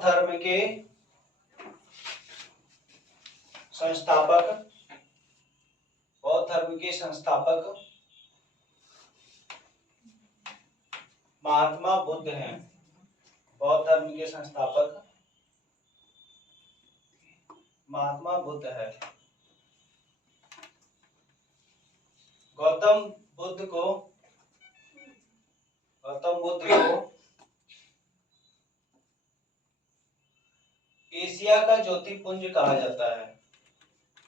धर्म के संस्थापक, बौद्ध धर्म के संस्थापक महात्मा बुद्ध हैं। बौद्ध धर्म के संस्थापक महात्मा बुद्ध है। गौतम बुद्ध को एशिया का ज्योतिपुंज कहा जाता है।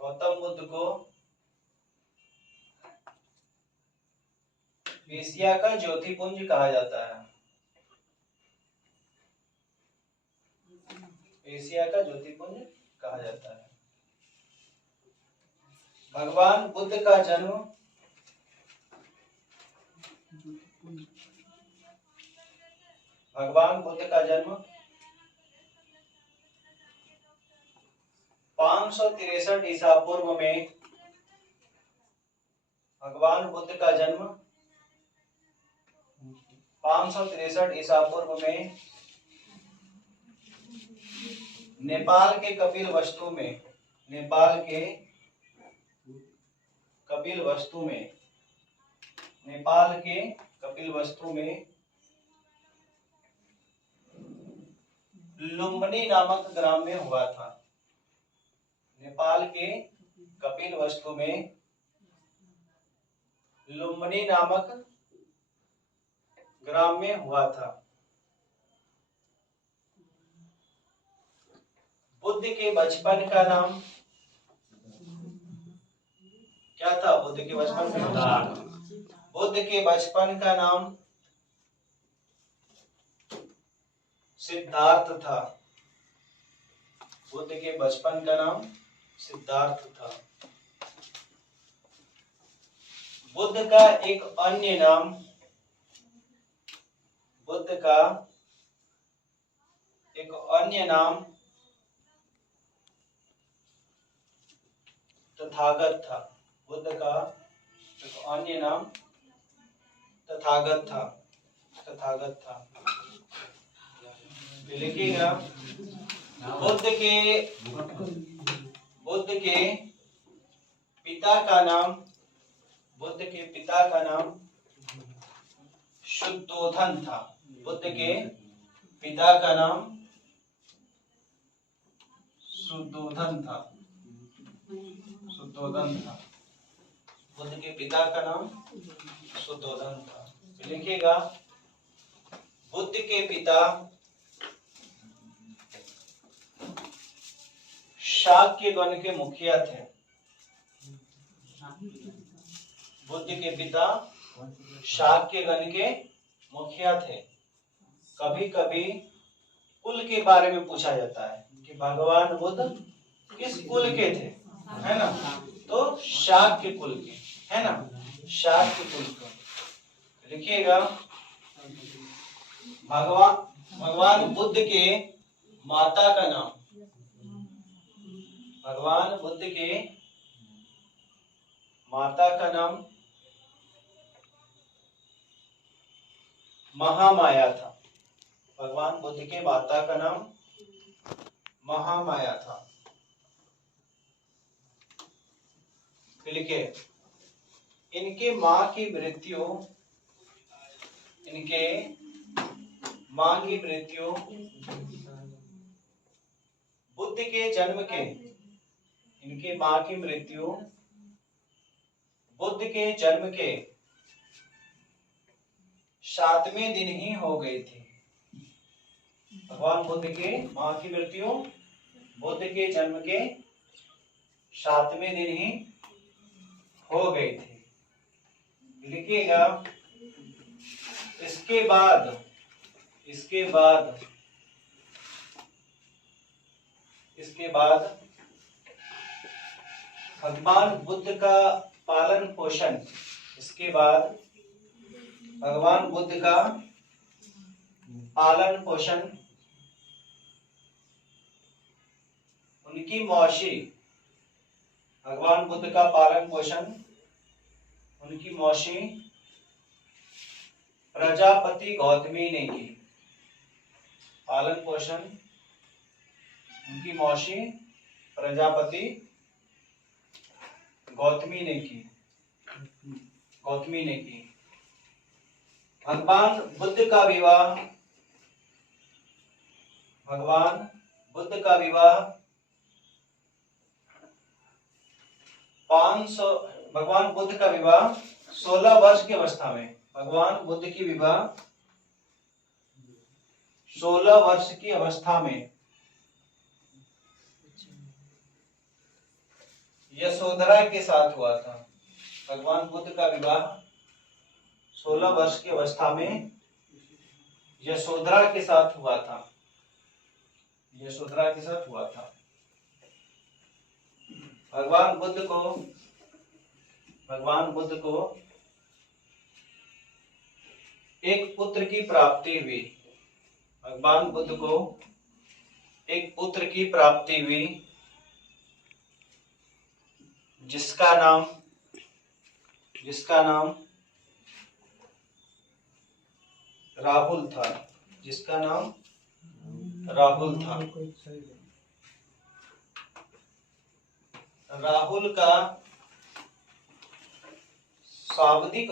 गौतम बुद्ध को एशिया का ज्योतिपुंज कहा जाता है। एशिया का ज्योतिपुंज कहा जाता है। भगवान बुद्ध का जन्म भगवान बुद्ध का जन्म 563 ईसा पूर्व में भगवान बुद्ध का जन्म 563 ईसा पूर्व में नेपाल के कपिलवस्तु में लुम्बिनी नामक ग्राम में हुआ था। नेपाल के कपिलवस्तु में लुम्बिनी नामक ग्राम में हुआ था। बुद्ध के बचपन का नाम क्या था? बुद्ध के बचपन का नाम सिद्धार्थ था। बुद्ध के बचपन का नाम सिद्धार्थ था। बुद्ध का एक अन्य नाम तथागत था। बुद्ध का एक अन्य नाम तथागत था। लिखिएगा, बुद्ध के पिता का नाम शुद्धोधन था। बुद्ध के पिता का नाम शुद्धोधन था। बुद्ध के पिता का नाम शुद्धोधन था। लिखिएगा, बुद्ध के पिता शाक्य गण के मुखिया थे। बुद्ध के पिता शाक्य गण के मुखिया थे। कभी कभी कुल के बारे में पूछा जाता है कि भगवान बुद्ध किस कुल के थे, है ना? तो शाक्य कुल के, है ना? शाक्य कुल के। लिखिएगा, भगवान बुद्ध के माता का नाम महामाया था। भगवान बुद्ध के माता का नाम महामाया था। लिखे, इनके माँ की मृत्यु बुद्ध के जन्म के इनके माँ की मृत्यु बुद्ध के जन्म के 7वें दिन ही हो गई थी। भगवान बुद्ध के माँ की मृत्यु बुद्ध के जन्म के 7वें दिन ही हो गई थी। लिखिएगा, इसके बाद भगवान बुद्ध का पालन पोषण उनकी मौसी प्रजापति गौतमी ने की। पालन पोषण उनकी मौसी प्रजापति गौतमी ने की। भगवान बुद्ध का विवाह 16 वर्ष की अवस्था में। भगवान बुद्ध की विवाह 16 वर्ष की अवस्था में यशोधरा के साथ हुआ था। भगवान बुद्ध का विवाह 16 वर्ष की अवस्था में यशोधरा के साथ हुआ था। भगवान बुद्ध को एक पुत्र की प्राप्ति हुई। भगवान बुद्ध को एक पुत्र की प्राप्ति हुई जिसका नाम राहुल था। राहुल का शाब्दिक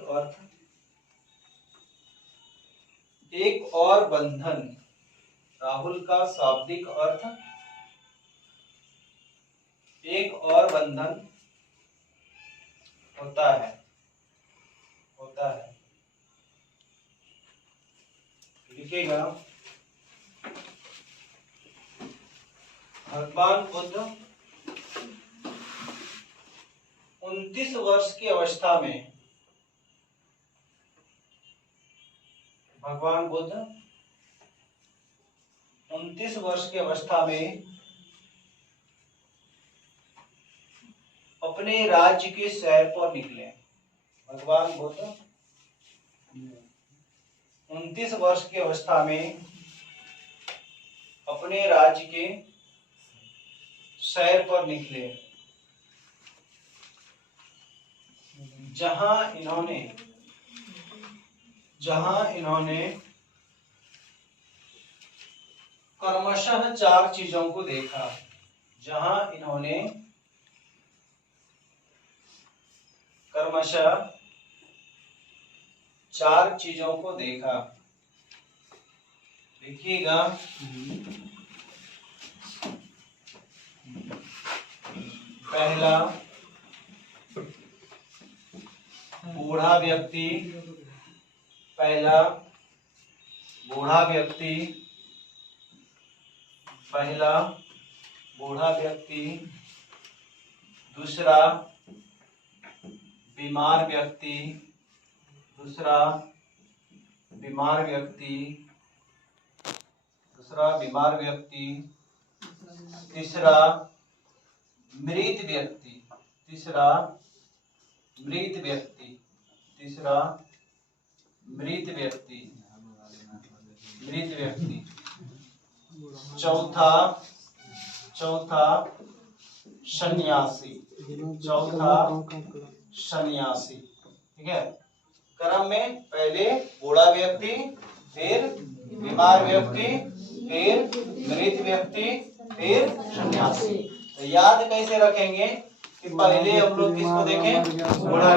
अर्थ एक और बंधन। राहुल का शाब्दिक अर्थ एक और बंधन होता है। लिखिएगा, भगवान बुद्ध 29 वर्ष की अवस्था में अपने राज्य के सैर पर निकले। भगवान बुद्ध 29 वर्ष की अवस्था में अपने राज्य के सैर पर निकले, जहां इन्होंने क्रमशः 4 चीजों को देखा। देखिएगा, पहला, बूढ़ा व्यक्ति। दूसरा, बीमार व्यक्ति। तीसरा, मृत व्यक्ति। चौथा, सन्यासी। ठीक है, क्रम में पहले बूढ़ा व्यक्ति, फिर बीमार व्यक्ति, फिर मृत व्यक्ति, फिर सन्यासी। तो याद कैसे रखेंगे कि पहले हम लोग किसको देखें? बूढ़ा।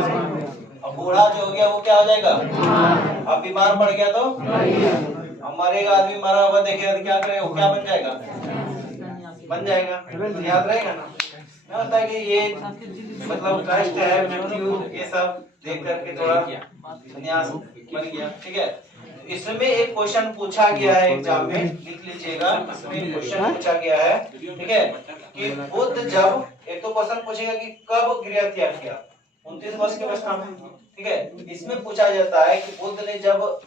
अब बूढ़ा जो हो गया वो क्या हो जाएगा? अब बीमार पड़ गया तो मरेगा। आदमी मरा हुआ देखेगा तो क्या करेगा? वो क्या बन जाएगा? तो याद रहेगा ना। होता है कि ये मतलब कष्ट है, मृत्यु, ये सब देख करके थोड़ा संन्यास बन गया। ठीक है, इसमें एक क्वेश्चन पूछा गया है एग्जाम में, लिख लीजिएगा। इसमें क्वेश्चन पूछा गया है, ठीक है, कि बुद्ध जब, एक तो क्वेश्चन पूछेगा कि कब गृह त्याग किया? 29 वर्ष की अवस्था में। ठीक है, इसमें पूछा जाता है कि बुद्ध ने जब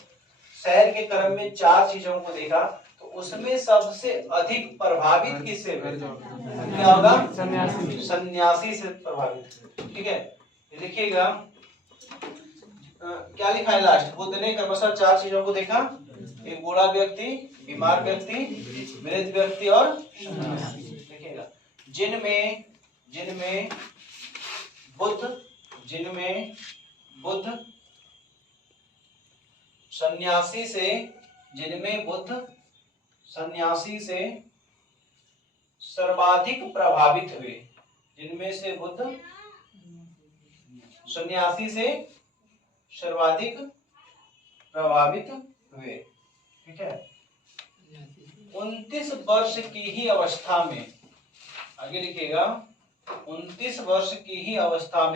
सैर के क्रम में 4 चीजों को देखा तो उसमें सबसे अधिक प्रभावित किससे हुए? क्या होगा? सन्यासी से प्रभावित। ठीक है, लिखिएगा, क्या लिखा है लास्ट? बुद्ध ने क्रमशः 4 चीजों को देखा, एक बूढ़ा व्यक्ति, बीमार व्यक्ति, मृत व्यक्ति और सन्यासी। लिखिएगा, जिनमें बुद्ध सन्यासी से जिनमें बुद्ध सन्यासी से सर्वाधिक प्रभावित हुए, जिनमें से बुद्ध सन्यासी से सर्वाधिक प्रभावित हुए। ठीक है। 29 वर्ष की ही अवस्था में, आगे लिखिएगा, 29 वर्ष की ही अवस्था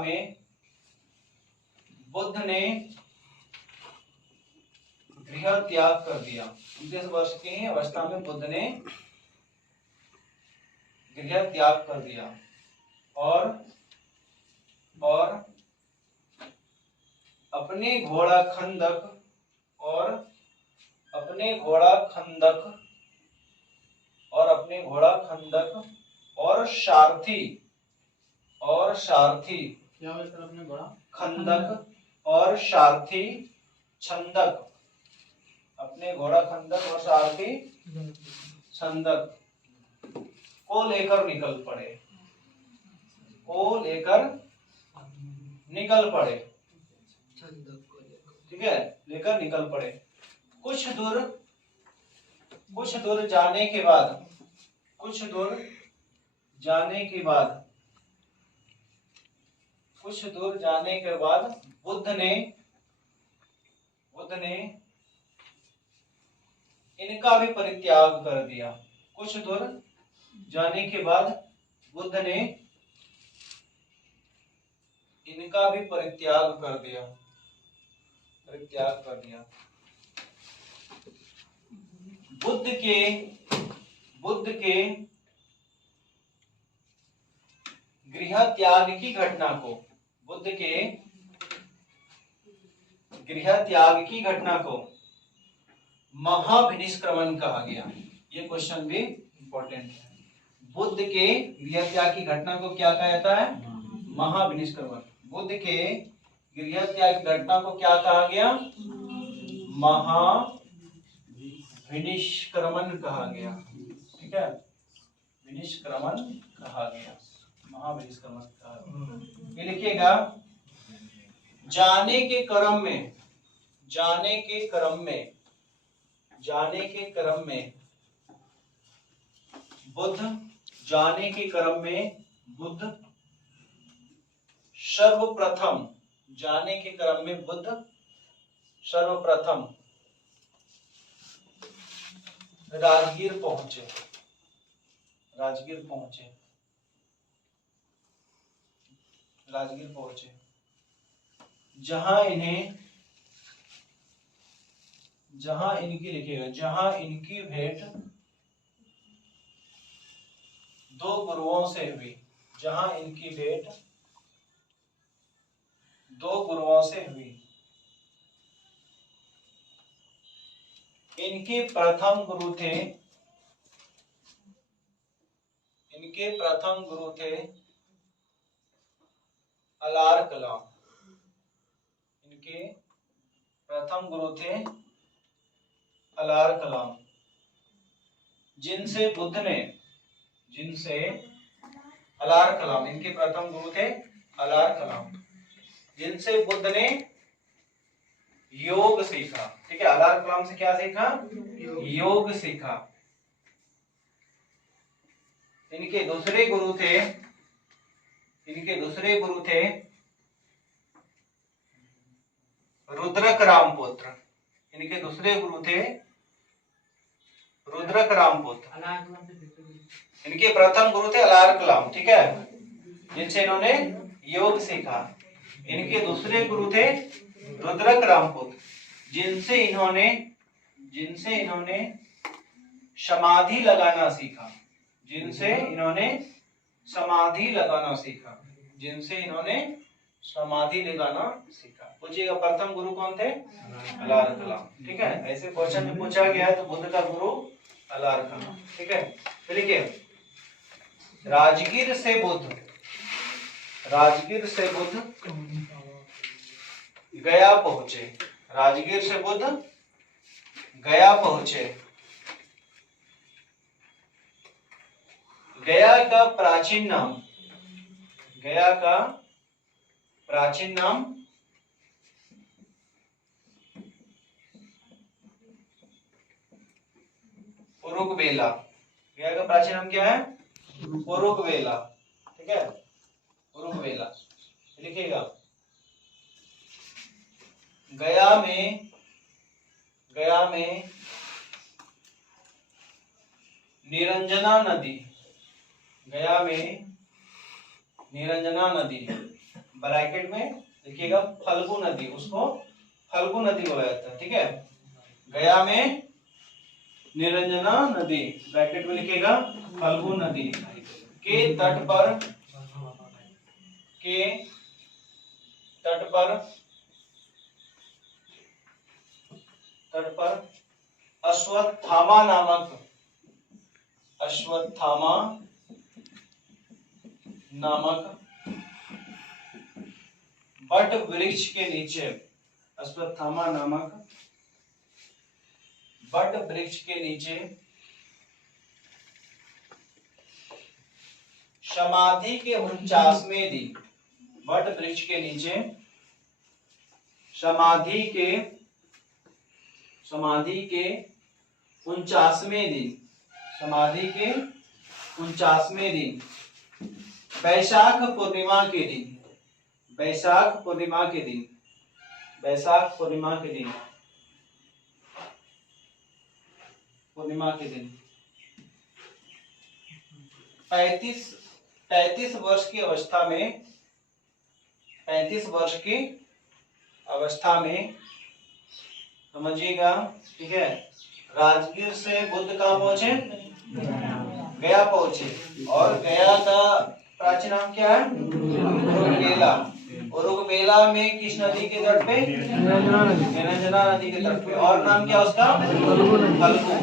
में बुद्ध ने गृह त्याग कर दिया। 29 वर्ष की ही अवस्था में बुद्ध ने गृह त्याग कर दिया और अपने घोड़ा खंदक और सारथी क्या अपने घोड़ा खंदक और सारथी छंदक, अपने घोड़ा खंदक और सारथी छंदक को लेकर निकल पड़े। ठीक है, लेकर निकल पड़े। कुछ दूर जाने के बाद बुद्ध ने इनका भी परित्याग कर दिया। कुछ दूर जाने के बाद बुद्ध ने इनका भी परित्याग कर दिया। बुद्ध के गृह त्याग की घटना को महाविनिष्क्रमण कहा गया। ये क्वेश्चन भी इंपॉर्टेंट है। बुद्ध के गृह त्याग की घटना को क्या कहा जाता है? महाविनिष्क्रमण। बुद्ध के गृह त्याग की घटना को क्या कहा गया? महाविनिष्क्रमण कहा गया। ठीक है, विनिष्क्रमण कहा गया, महाविनिष्क्रमण कहा गया। ये लिखिएगा, जाने के क्रम में बुद्ध सर्वप्रथम राजगीर पहुंचे, जहां इनकी भेंट दो गुरुओं से हुई। इनके प्रथम गुरु थे अलार कलाम। जिनसे बुद्ध ने योग सीखा। ठीक है, अलार कलाम से क्या सीखा? योग सीखा। इनके दूसरे गुरु थे रुद्रक रामपुत्र। इनके प्रथम गुरु थे अलार कलाम। ठीक है, जिनसे इन्होंने योग सीखा। इनके दूसरे गुरु थे रुद्रक रामपुत्र, जिनसे इन्होंने समाधि लगाना सीखा। पूछिएगा, प्रथम गुरु कौन थे? अलार कलाम। ठीक है, ऐसे क्वेश्चन में पूछा गया है तो बुद्ध का गुरु अलार कलाम। ठीक है, तो लिखिए, राजगीर से बुद्ध गया पहुंचे। गया का प्राचीन नाम उरुगवेला। गया का प्राचीन नाम क्या है? उरुगवेला। ठीक है, उरुगवेला लिखिएगा। गया में निरंजना नदी, गया में निरंजना नदी, ब्रैकेट में लिखिएगा फल्गु नदी, उसको फल्गु नदी बोला जाता है। ठीक है, गया में निरंजना नदी, ब्रैकेट में लिखिएगा फल्गु नदी के तट पर अश्वत्थामा नामक बट वृक्ष के नीचे, अश्वत्थामा नामक बट वृक्ष के नीचे समाधि के 49वें दिन, बट वृक्ष के नीचे समाधि के 49वें दिन, समाधि के 49वें दिन बैसाख पूर्णिमा के दिन, बैसाख पूर्णिमा के दिन, बैसाख पूर्णिमा के दिन, पूर्णिमा के दिन 35 वर्ष की अवस्था में, 35 वर्ष की अवस्था में समझिएगा। ठीक है, राजगीर से बुद्ध कहाँ पहुंचे? गया पहुंचे। और गया का प्राचीन नाम क्या है? उरुगवेला। उरुगवेला में किस नदी के तट पे? निरंजना नदी के तट पे। और नाम क्या उसका? फल्गु।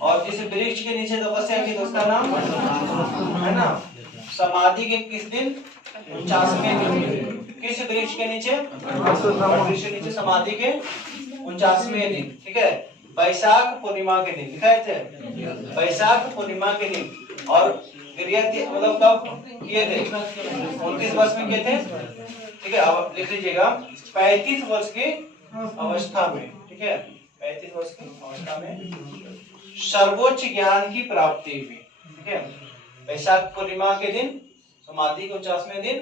और जिस वृक्ष के नीचे तपस्या की तो उसका नाम है ना, समाधि के किस दिन? 49वें दिन। किस वृक्ष के नीचे? वृक्ष के नीचे समाधि के 49वें दिन। ठीक है, बैसाख पूर्णिमा के दिन लिखा थे, बैसाख पूर्णिमा के दिन। और मतलब कब किए थे? 29 वर्ष में किए थे। ठीक है, अब लिख लीजिएगा 35 वर्ष की अवस्था में। ठीक है, 35 वर्ष की अवस्था में सर्वोच्च ज्ञान की प्राप्ति हुई। ठीक है, बैसाख पूर्णिमा के दिन, समाधि के 49वें दिन।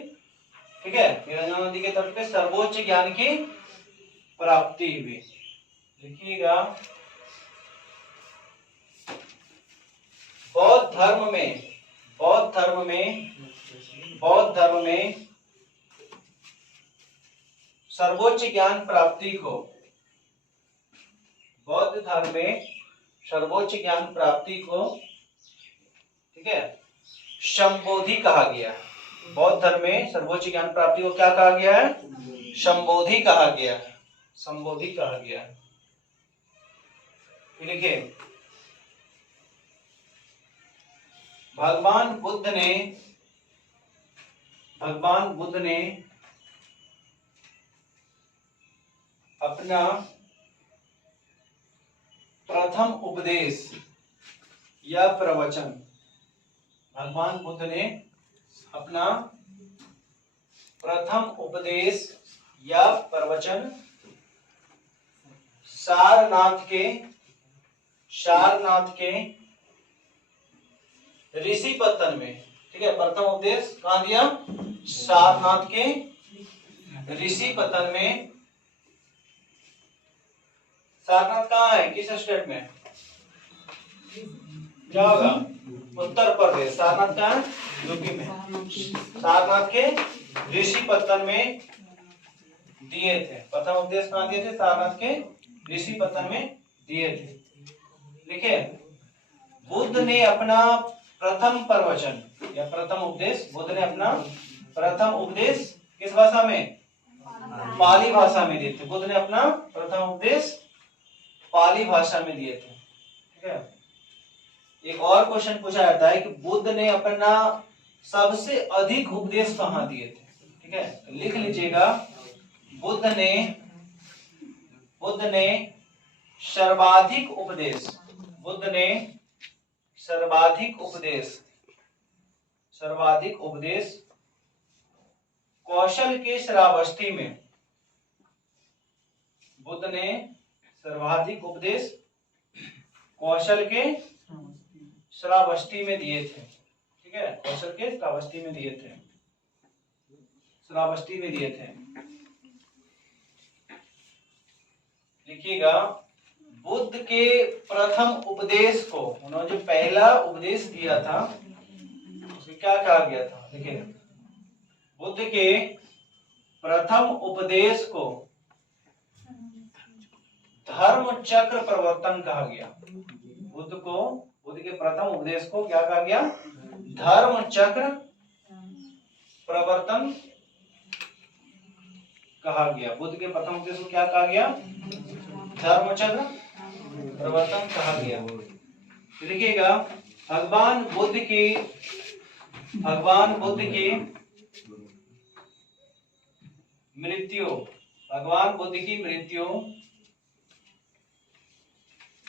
ठीक है, निरंजना नदी के तट पे सर्वोच्च ज्ञान की प्राप्ति हुई। लिखिएगा, बौद्ध धर्म में सर्वोच्च ज्ञान प्राप्ति को, बौद्ध धर्म में सर्वोच्च ज्ञान प्राप्ति को, ठीक है, संबोधि कहा गया। बौद्ध धर्म में सर्वोच्च ज्ञान प्राप्ति को क्या कहा गया है? संबोधि कहा गया, संबोधि कहा गया। लिखिए, भगवान बुद्ध ने अपना प्रथम उपदेश या प्रवचन, भगवान बुद्ध ने अपना प्रथम उपदेश या प्रवचन सारनाथ के ऋषिपत्तन में। ठीक है, प्रथम उपदेश कहाँ दिया? सारनाथ के ऋषिपत्तन में। सारनाथ कहाँ है? किस स्टेट में? क्या होगा? उत्तर प्रदेश। सारनाथ कहाँ है? यूपी में। सारनाथ के ऋषिपत्तन में दिए थे। प्रथम उपदेश कहाँ दिए थे? सारनाथ के ऋषिपत्तन में दिए थे। लिखे, बुद्ध ने अपना प्रथम प्रवचन या प्रथम उपदेश, बुद्ध ने अपना प्रथम उपदेश किस भाषा में? पाली भाषा में दिए थे। बुद्ध ने अपना प्रथम उपदेश पाली भाषा में दिए थे। ठीक है, एक और क्वेश्चन पूछा जाता है कि बुद्ध ने अपना सबसे अधिक उपदेश कहाँ दिए थे? ठीक है, तो लिख लीजिएगा, बुद्ध ने सर्वाधिक उपदेश, बुद्ध ने सर्वाधिक उपदेश कौशल के श्रावस्ती में। बुद्ध ने सर्वाधिक उपदेश कौशल के श्रावस्ती में दिए थे। ठीक है, कौशल के श्रावस्ती में दिए थे, श्रावस्ती में दिए थे। लिखिएगा, बुद्ध के प्रथम उपदेश को, उन्होंने जो पहला उपदेश दिया था उसे क्या कहा गया था? देखिए, बुद्ध के प्रथम उपदेश को धर्म चक्र प्रवर्तन कहा गया। बुद्ध के प्रथम उपदेश को क्या कहा गया? धर्म चक्र प्रवर्तन कहा गया। बुद्ध के प्रथम उपदेश को क्या कहा गया? धर्म चक्र प्रवर्तन कहा गया। देखिएगा, भगवान बुद्ध की मृत्यु, भगवान बुद्ध की मृत्यु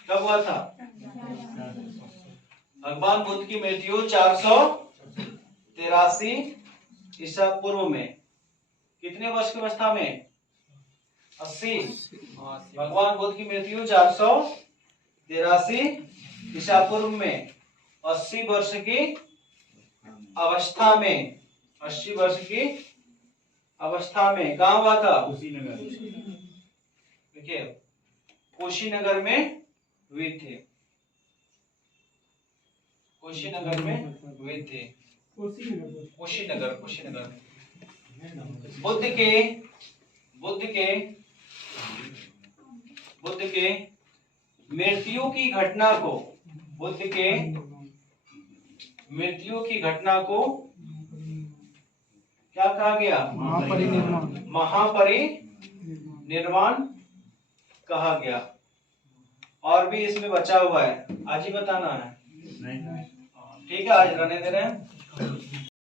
कब हुआ था? भगवान बुद्ध की मृत्यु 483 ईसा पूर्व में। कितने वर्ष की अवस्था में? 80। भगवान बुद्ध की मृत्यु 483 ईसा पूर्व में 80 वर्ष की अवस्था में, 80 वर्ष की अवस्था में कहाँ हुआ था? कुशीनगर। देखिए, कुशीनगर में हुए थे, कुशीनगर में हुए थे, कुशीनगर। बुद्ध के मृत्यु की घटना को, बुद्ध के मृत्यु की घटना को क्या कहा गया? महापरिनिर्वाण कहा गया। और भी इसमें बचा हुआ है, आज ही बताना है। ठीक है, आज रहने दे रहे हैं।